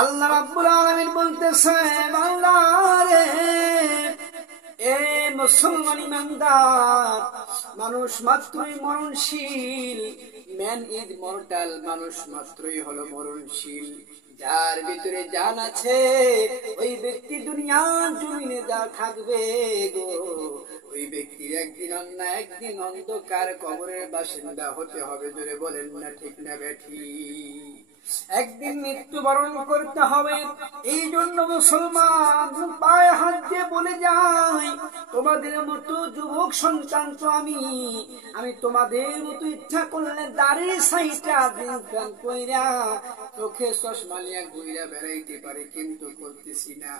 আল্লাহ রাব্বুল আলামিন বলতেছে, বান্দা রে, এ মুসলমান ইমানদার, মানুষ মাত্রই মরণশীল। ম্যান ইজ মর্টাল, মানুষ মাত্রই হলো মরণশীল। যার ভিতরে জান আছে ওই ব্যক্তি দুনিয়ার জমিনে যা থাকবে গো, ওই ব্যক্তির একদিন না একদিন অন্ধকার কবরের বাসিন্দা হতে হবে। জোরে বলেন না ঠিক না বেঠি? একদিন মৃত্যুবরণ করতে হবে। এই জন্য মুসলমান পায়ে হাত দিয়ে বলে যাই, তোমাদের মতো যুবক সন্তান তো আমি তোমাদের মতো ইচ্ছা করলে দাড়ি সাইটা দিন কইরা চোখে চশমা নিয়ে ঘুরে বেড়াইতে পারে, কিন্তু করতেছি না।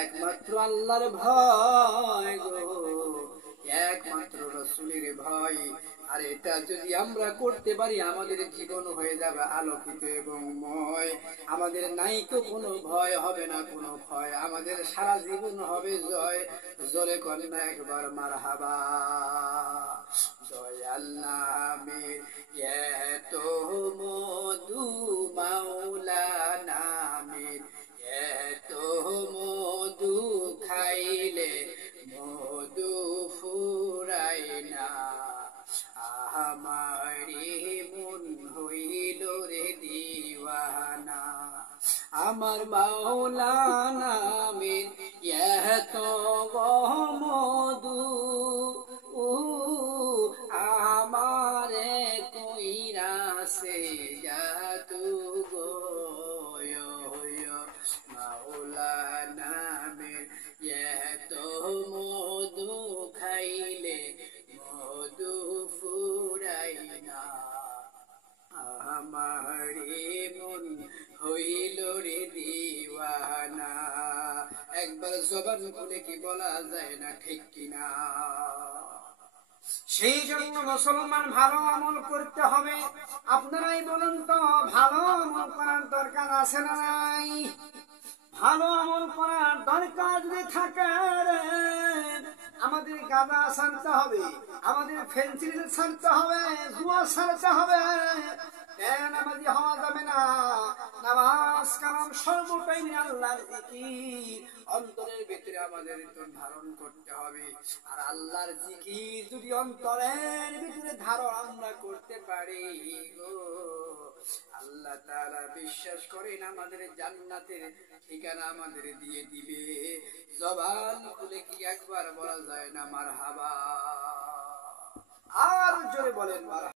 একমাত্র আল্লাহর ভয় গো, একমাত্র রাসূলের ভয়। আর এটা যদি আমরা করতে পারি, আমাদের জীবন হয়ে যাবে আলোকিত এবং ময়। আমাদের নাই তো কোনো ভয় হবে না, কোনো ভয়। আমাদের সারা জীবন হবে জয়। জোরে করেন একবার মারহাবা। জয় আল্লাহ আমির, এত মধু মাওলানা আমির, এত মধু খাইলে মধু ফুরাই না। আমারি মন হইল রে দিওয়ানা, আমার মাওলানা আমির এত মধু আমারে কইরাছে জাদু গো। মাওলানা আমির এত মধু খাইলে মধু ফুরাই না। আমারে মন হইল রে দিওয়ানা। একবার জবান খুলে কি বলা যায় না ঠিক কিনা? সেই জন্য মুসলমান ভালো আমল করতে হবে। আপনারাই বলুন তো, ভালো আমল করার দরকার আছে না নাই? ভালো আমল করার দরকার যদি থাকে, আমাদের গাঁজা ছাড়তে হবে, আমাদের ফেন্সিল ছাড়তে হবে, জুয়া ছাড়তে হবে। নামাজি হওয়া যাবে না। নামাজ কালাম সর্বটাইমে আল্লাহর জিকির অন্তরের ভিতরে আমাদের ধারণ করতে হবে। আর আল্লাহর জিকির যদি অন্তরের ভিতরে ধারণ আমরা করতে পারি গো, আল্লাহ তাআলা বিশ্বাস করেন আমাদের জান্নাতের ঠিকানা আমাদের দিয়ে দিবে। জবান খুলে কি একবার বলা যায় না মারহাবা? আর জোরে বলেন মারহাবা।